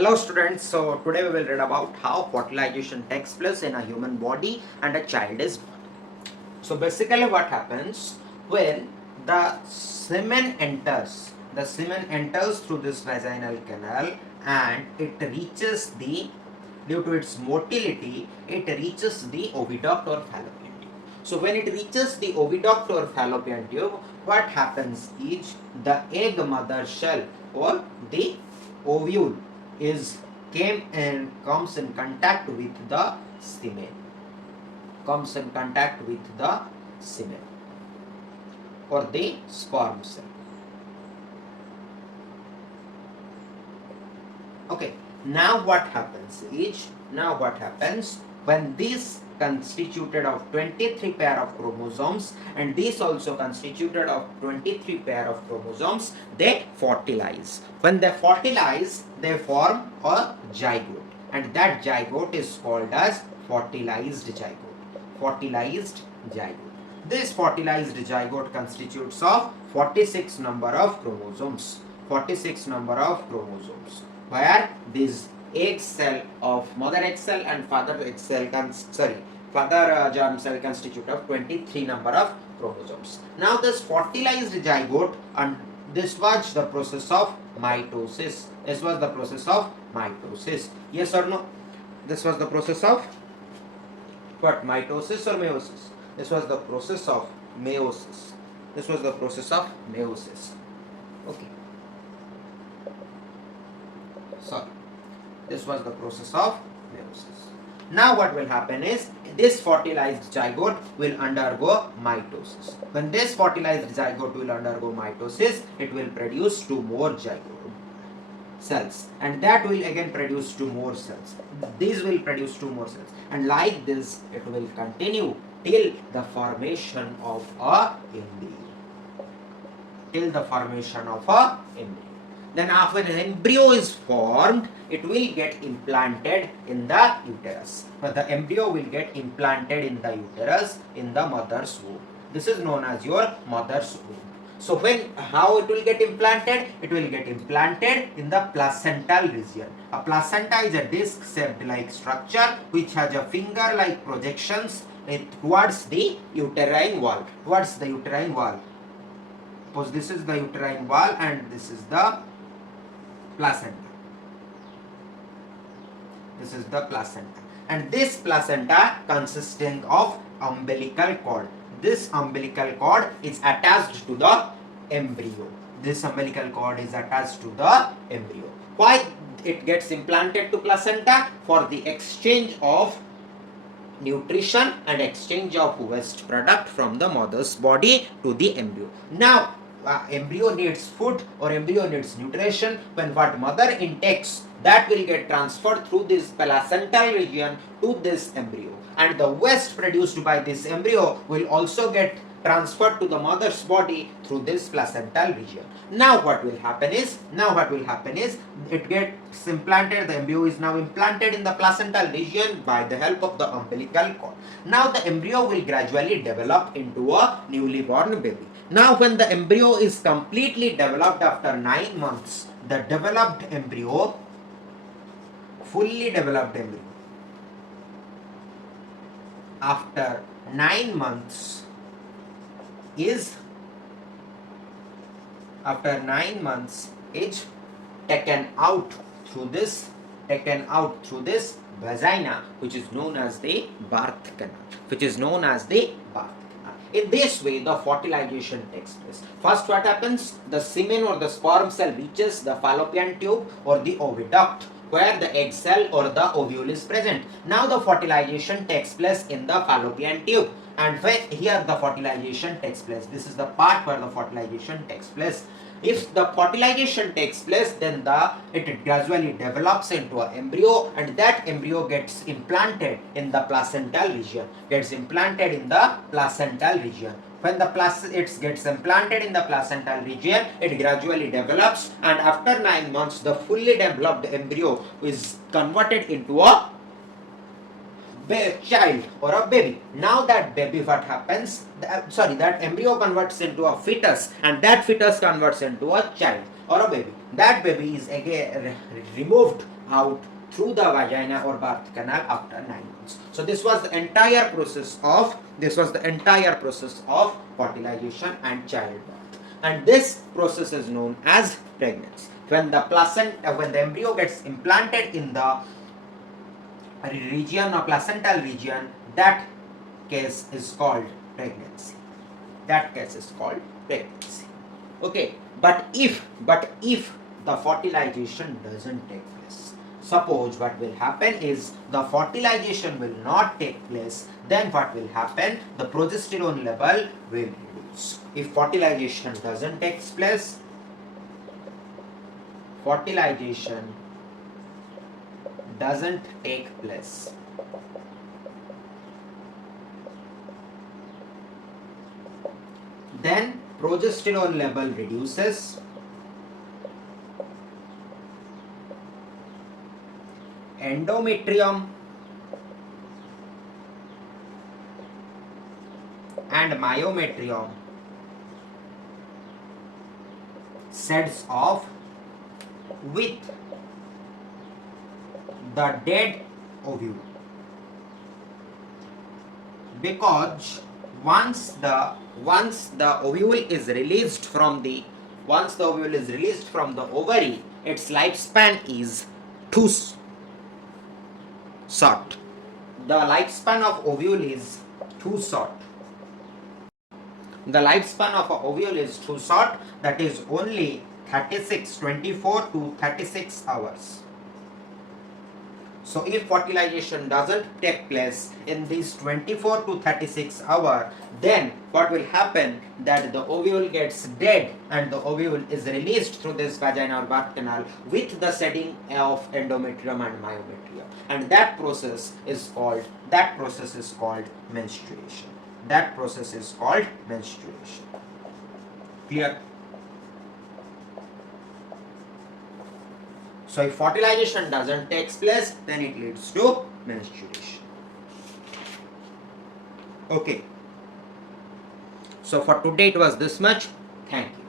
Hello students, so today we will read about how fertilization takes place in a human body and a child is born. So basically what happens when the semen enters through this vaginal canal and it reaches due to its motility, it reaches the oviduct or fallopian tube. So when it reaches the oviduct or fallopian tube, what happens is the egg mother shell or the ovule comes in contact with the semen or the sperm cell. Okay, now what happens when this constituted of 23 pair of chromosomes and this also constituted of 23 pair of chromosomes, they fertilize. When they fertilize, they form a zygote, and that zygote is called as fertilized zygote. This fertilized zygote constitutes of 46 number of chromosomes, where this egg cell of mother egg cell and father germ cell constitute of 23 number of chromosomes. Now this fertilized zygote, and this was the process of mitosis. Yes or no? This was the process of what? Mitosis or meiosis? This was the process of meiosis. Okay. This was the process of meiosis. Now what will happen is this fertilized zygote will undergo mitosis. When this fertilized zygote will undergo mitosis, it will produce two more zygote cells, and that will again produce two more cells. These will produce two more cells, and like this it will continue till the formation of a embryo. Then after an embryo is formed, it will get implanted in the uterus. But the embryo will get implanted in the uterus in the mother's womb. This is known as your mother's womb. So how it will get implanted? It will get implanted in the placental region. A placenta is a disc-shaped like structure which has a finger-like projections towards the uterine wall. Suppose this is the uterine wall and this is the placenta. And this placenta consisting of umbilical cord. This umbilical cord is attached to the embryo. Why it gets implanted to placenta? For the exchange of nutrition and exchange of waste product from the mother's body to the embryo. Now embryo needs food or embryo needs nutrition. When what mother intakes, that will get transferred through this placental region to this embryo, and the waste produced by this embryo will also get transferred to the mother's body through this placental region. Now what will happen is it gets implanted. The embryo is now implanted in the placental region by the help of the umbilical cord. Now the embryo will gradually develop into a newly born baby. Now when the embryo is completely developed after 9 months, the fully developed embryo, after 9 months is taken out through this vagina, which is known as the birth canal. In this way, the fertilization takes place. First, what happens? The semen or the sperm cell reaches the fallopian tube or the oviduct, where the egg cell or the ovule is present. Now the fertilization takes place in the fallopian tube, and here the fertilization takes place. This is the part where the fertilization takes place. If the fertilization takes place, then it gradually develops into an embryo, and that embryo gets implanted in the placental region. When it gets implanted in the placental region, it gradually develops, and after 9 months, the fully developed embryo is converted into a child or a baby. Now that baby, what happens? That embryo converts into a fetus, and that fetus converts into a child or a baby. That baby is again removed out through the vagina or birth canal after 9 months. So this was the entire process of fertilization and childbirth, and this process is known as pregnancy. When the embryo gets implanted in the region or placental region, that case is called pregnancy. Okay, but if the fertilization doesn't take place, suppose what will happen is the fertilization will not take place, then what will happen? The progesterone level will reduce. If fertilization doesn't take place, then progesterone level reduces, endometrium and myometrium sets off with the dead ovule, because once the ovule is released from the ovary, its lifespan is too short. The lifespan of ovule is too short. That is only 24 to 36 hours. So if fertilization doesn't take place in these 24 to 36 hours, then what will happen? That the ovule gets dead and the ovule is released through this vagina or birth canal with the shedding of endometrium and myometrium, and that process is called menstruation. Clear? So if fertilization doesn't take place, then it leads to menstruation. Okay. So for today it was this much. Thank you.